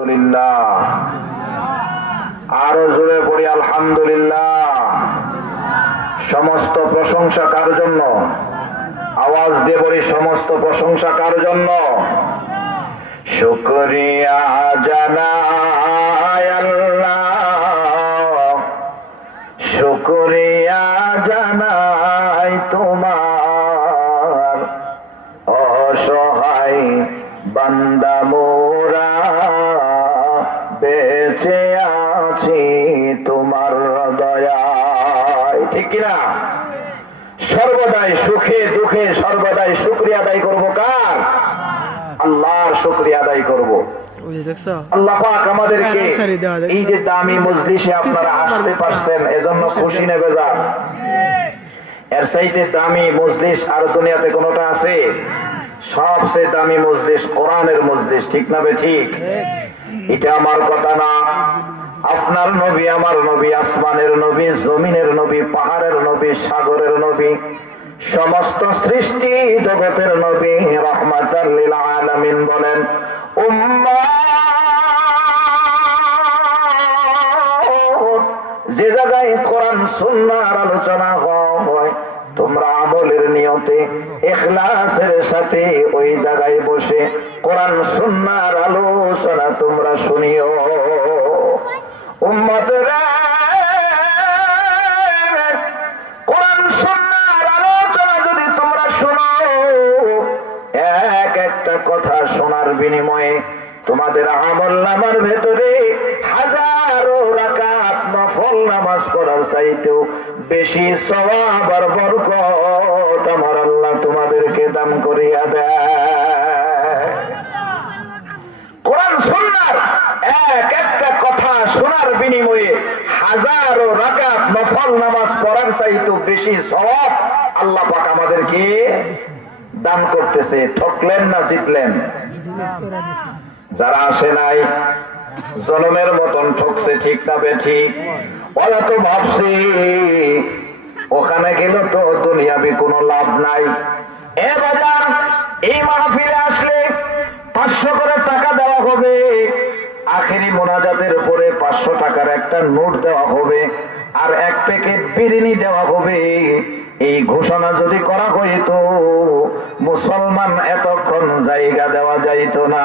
আলহামদুলিল্লাহ, আরো জোরে পড়ি আলহামদুলিল্লাহ। সমস্ত প্রশংসা কার জন্য? আওয়াজ দিয়ে বলি, সমস্ত প্রশংসা কার জন্য? শুকরিয়া জানাই আল্লাহ, শুকরিয়া জানাই তোমার, অসহায় বান্দা মোরা বেঁচে আছি তোমার দয়ায়। ঠিক কিনা? সর্বদাই সুখে দুঃখে সর্বদাই শুকরিয়া আদায় করবো কার? আল্লাহর শুকরিয়া আদায় করবো। আল্লাহ পাক আমাদেরকে এই যে দামি মজলিসে আপনারা আসতে পারছেন, এজন্য খুশি না বেজার? এর চাইতে দামি মজলিস আর দুনিয়াতে কোনটা আছে? সবচেয়ে দামি মজলিস কোরআনের মজলিস। ঠিক না বে ঠিক? এটা আমার কথা না, আপনার নবী, আমার নবী, আসমানের নবী, জমিনের নবী, পাহাড়ের নবী, সাগরের নবী, সমস্ত সৃষ্টি জগতের নবী রাহমাতাল লিল আলামিন বলেন, উম্মাহ যে জায়গায় কোরআন সুন্নাহর আলোচনা হয়, তোমরা আমলের নিয়তে ইখলাসের সাথে ওই জায়গায় বসে কোরআন সুন্নাহর আলোচনা তোমরা শুনিও। উম্মতরা, কোরআন সুন্নাহর আলোচনা যদি তোমরা শোনো, এক একটা কথা শোনার বিনিময়ে তোমাদের আমলনামার ভেতরে হাজারো রাকাত নফল নামাজ পড়ার চাইতেও বেশি সওয়াব আর বরকত আমার আল্লাহ তোমাদেরকে দান করিয়া দেয়। কোরআন সুন্নাহর এক একটা কথা শোনার বিনিময়ে হাজারো রাকাত নফল নামাজ পড়ার চাইতেও বেশি সওয়াব আল্লাহ পাক আমাদেরকে দান করতেছে। ঠকলেন না জিতলেন? যারা আসে নাই জনমের মতন ঠকছে। ঠিক না বে ঠিক? ওরা তো ভাবছি ওখানে গেল তো দুনিয়াবি কোনো লাভ নাই। এ বাজার, এই মাহফিলে আসলে 500 করে টাকা দেওয়া হবে, আখেরি মোনাজাতের উপরে 500 টাকার একটা নোট দেওয়া হবে, আর 1 প্যাকেট বিরিয়ানি দেওয়া হবে। এই ঘোষণা যদি করা হইতো, মুসলমান এতক্ষণ জায়গা দেওয়া যাইত না।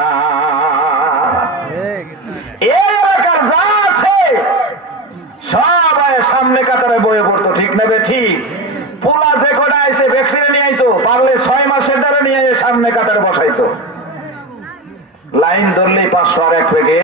সবাই সামনে কাতারে বয়ে পড়তো। ঠিক না বে ঠিক? পোলা যে কটা আইসে ভ্যাকসিনে নিয়ে আইতো, পারলে 6 মাসের দ্বারা নিয়ে সামনে কাতারে বসাইতো। লাইন ধরলেই 500 আর 1 প্যাকেট।